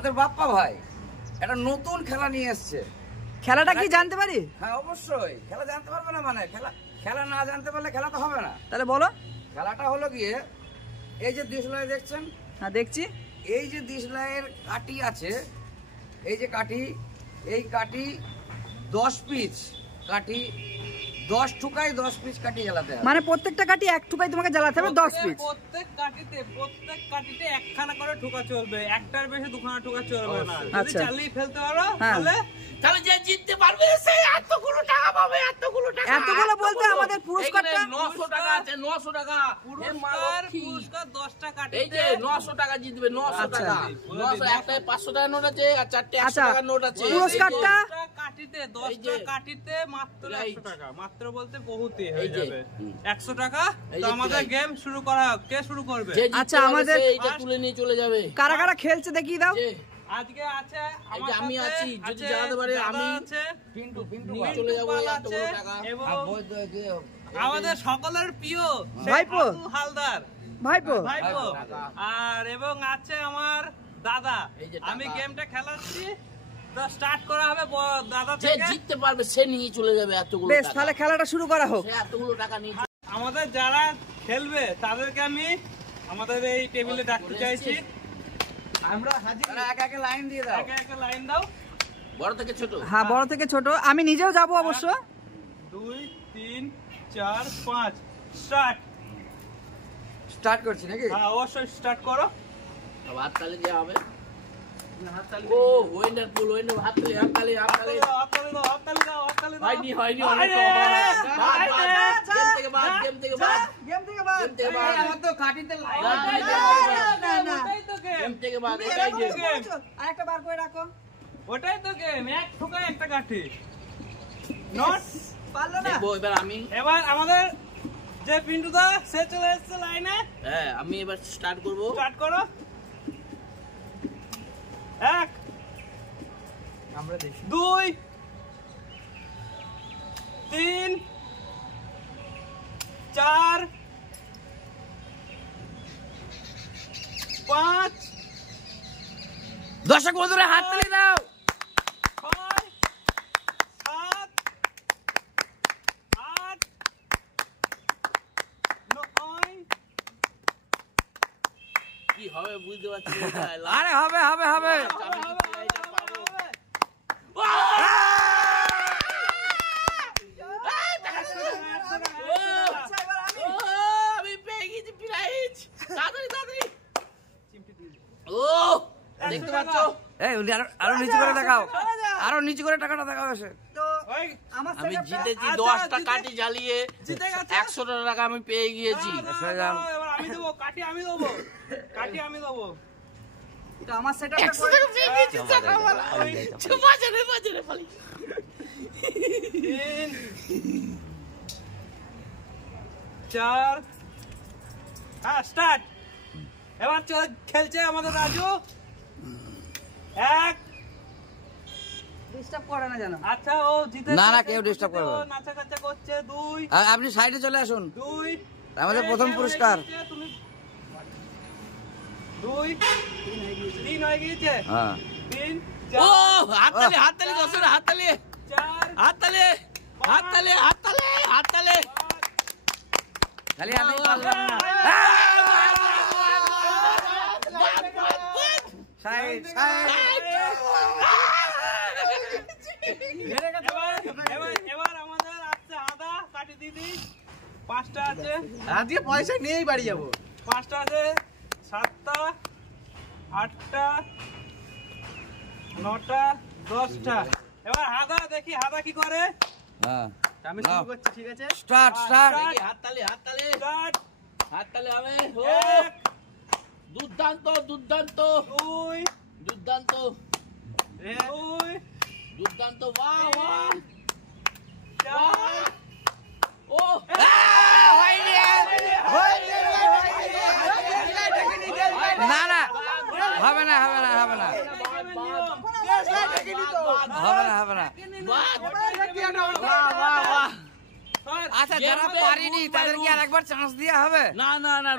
আমাদের বাপ্পা ভাই একটা নতুন খেলা নিয়ে এসছে। খেলাটা কি জানতে পারি? হ্যাঁ অবশ্যই, খেলা জানতে পারবে না মানে খেলা না জানতে পারলে খেলা তো হবে না। তাহলে বলো। খেলাটা হলো গিয়ে এই যে দিশলাই দেখছেন? হ্যাঁ দেখছি। এই যে দিশলাইয়ের কাঠি আছে, এই যে কাঠি, এই কাঠি 10 পিস কাঠি, 10 ঠুকায় 10 পিস কাঠি জ্বালাতে হবে। মানে প্রত্যেকটা কাঠি এক ঠুকাই তোমাকে জ্বালাতে হবে 10 পিস। প্রত্যেক কাঠিতে একখানা করে ঠোকা চলবে, একটার বেশি দুখানা ঠোকা চলবে না। যদি চালিয়ে ফেলতে পারো তাহলে যে জিততে পারবে সে এতগুলো টাকা পাবে। এতগুলো বলতে আমাদের পুরস্কারটা 900 টাকা আছে। 900 টাকা পুরস্কার 10টা কাঠি। এই যে 900 টাকা জিতবে। 900 টাকা, 900 একটাই 500 টাকার নোট আছে আর চারটে 100 টাকার নোট আছে। পুরস্কারটা 10টা কাঠিতে মাত্র 100 টাকা। মাত্র বলতে বহুতই হয়ে যাবে 100 টাকা। তো আমাদের গেম শুরু করা হোক। কে শুরু করবে? আচ্ছা আমাদের এইটা তুলে নিয়ে চলে যাবে। কারা কারা খেলছে দেখিয়ে দাও। আজকে আছে আমি আছি, যদি জানাতে পারে আমি পিন্টু চলে যাবো। এতগুলো টাকা এবং আমাদের সকলের প্রিয় ভাইপো হালদার ভাইপো আর এবং আছে আমার দাদা। আমি গেমটা খেলাচ্ছি, তো স্টার্ট করা হবে দাদা থেকে। যে জিততে পারবে সে নিয়ে চলে যাবে এতগুলো টাকা। বেশ, তাহলে খেলাটা শুরু করা হোক। সে এতগুলো টাকা নিয়ে আমাদের যারা খেলবে তাদেরকে আমি আমাদের এই টেবিলে ডাকতে চাইছি। আমরা হাজির। একা একা লাইন দিয়ে দাও। একা একা লাইন দাও, বড় থেকে ছোট। হ্যাঁ বড় থেকে ছোট। আমি নিজেও যাব অবশ্য। 2 3 4 5 স্টার্ট করছি নাকি? হ্যাঁ অবশ্যই স্টার্ট করো। হাত তালি দেওয়া হবে। ও ওয়েন্ডারফুল, হাত তালি দাও। হয়নি গেম থেকে বাদ। আমার তো কাঠিতে লাইন। গেম থেকে বাদ। আরেকটা বার করে রাখো। ওটাই তো গেম, এক ঠোকায় একটা কাঠি। নট পারলো না। দেখবো এবার আমি। এবার আমাদের যে পিন্টুদা সে চলে এসেছে লাইনে। হ্যাঁ আমি এবার স্টার্ট করব। স্টার্ট করো। 1 আমরা দেখি। 2 3 4 5 দর্শক বন্ধুরা হাত তালি দাও। 6 7 8 9 কি হবে বুঝতে পারছি না। আরে হবে হবে হবে। আমি পেয়ে গেছি প্রাইজ। তাড়াতাড়ি ও দেখতে পাচ্ছ? এই আরো নিচু করে দেখাও, আরো নিচু করে টাকাটা দেখাও এসে। তো আমি জিতেছি 10টা কাঠি জ্বালিয়ে 100 টাকা আমি পেয়ে গিয়েছি। আমি দেবো কাঠি, আমি দেবো। তো আমার সেটআপটা করে 3 4 হ্যাঁ স্টার্ট। এবার খেলছে আমাদের রাজু। 1 ডিস্টার্ব করে না জানো। আচ্ছা ও জিতে না, না, কেউ disturb করবে না। নাচাকাচা করছে। 2 আপনি সাইডে চলে আসুন। 2 আমাদের প্রথম পুরস্কার। 2 3 হয়ে গিয়েছে। হ্যাঁ 3 ও হাত তালি দর্শক, হাত তালি 4 খালি আমি পারলাম না। সাইড এবার আমাদের আছে আদা কাটি দিদি। 5টা আছে। দিয়ে পয়সা নিয়েই বাড়ি যাবো। 5টা আছে। 7টা 8টা 9টা 10টা। এবার হাদা দেখি হাদা কি করে। হ্যাঁ আমি শুরু করছি, ঠিক আছে? স্টার্ট হাত তালি স্টার্ট। হবে। 1 দুর্দান্ত 2 বাহ 4 ও না না হবে না হবে না হবে না হবে না। আচ্ছা যারা পারেনি তাদেরকে আরেকবার চান্স দেওয়া হবে? না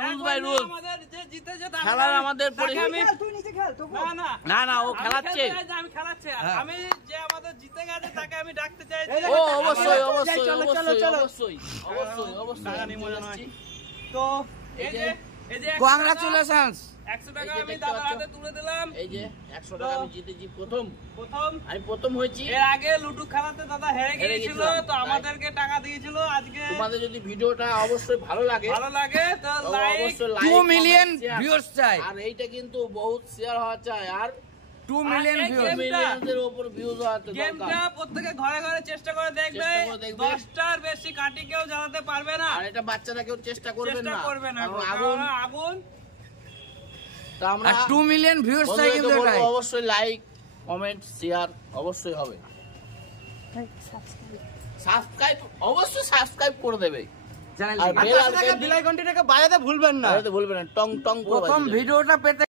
রুল বাই রুল। খেলার আমাদের না না না ও আমি খেলাচ্ছে। খেলতে চাই যে আমি খেলাচ্ছি। আমি যে আমাদের জিতে গেছে তাকে আমি ডাকতে চাই যে- ও অবশ্যই অবশ্যই চলো, চলো, অবশ্যই চলো। অবশ্যই অবশ্যই অবশ্যই টাকা আমি নিয়ে চলে মজা নয়। আসছি। তো এই যে 100 টাকা- কংগ্রাচুলেশনস 100 টাকা এই যে আমি দেখতে দাদার পাচ্ছ। হাতে তুলে দিলাম। এই যে 100 টাকা আমি জিতেছি প্রথম, প্রথম আমি প্রথম হয়েছি। এর আগে লুডু খেলাতে দাদা হেরে হেরে গিয়েছিল, গেছিলাম। তো আমাদেরকে টাকা দিয়েছিল। আজকে তোমাদের যদি ভিডিওটা অবশ্যই ভালো লাগে ভালো লাগে তো তো লাইক অবশ্যই 2 লাইক মিলিয়ন ভিউয়ার্স চাই, আর এইটা কিন্তু বহুত শেয়ার হওয়া চাই, আর 2 মিলিয়ন আর এই ভিউয়ার্স। গেমটা- মিলিয়নদের উপর ভিউজ হওয়া দরকার। গেমটা প্রত্যেকে ঘরে ঘরে চেষ্টা করে দেখবে। চেষ্টা করে দেখবে। 10টার বেশি কাটি কেউ জ্বালাতে পারবে না, আর এটা বাচ্চারা কেউ চেষ্টা করবেন চেষ্টা না, করবে না। কারণ আগুন। কারণ আগুন তো আমরা আর 2 মিলিয়ন ভিউয়ার্স চাই বন্ধুদেরকে কিন্তু বলবো এটাই। অবশ্যই লাইক কমেন্ট শেয়ার অবশ্যই হবে। সাবস্ক্রাইব অবশ্যই সাবস্ক্রাইব করে দেবে, চ্যানেল আর বেল বেল আইকনটিটাকে বাজাতে ভুলবেন না। বলবেন না টং টং করে প্রথম বাজিয়ে দেবে। ভিডিওটা পেতে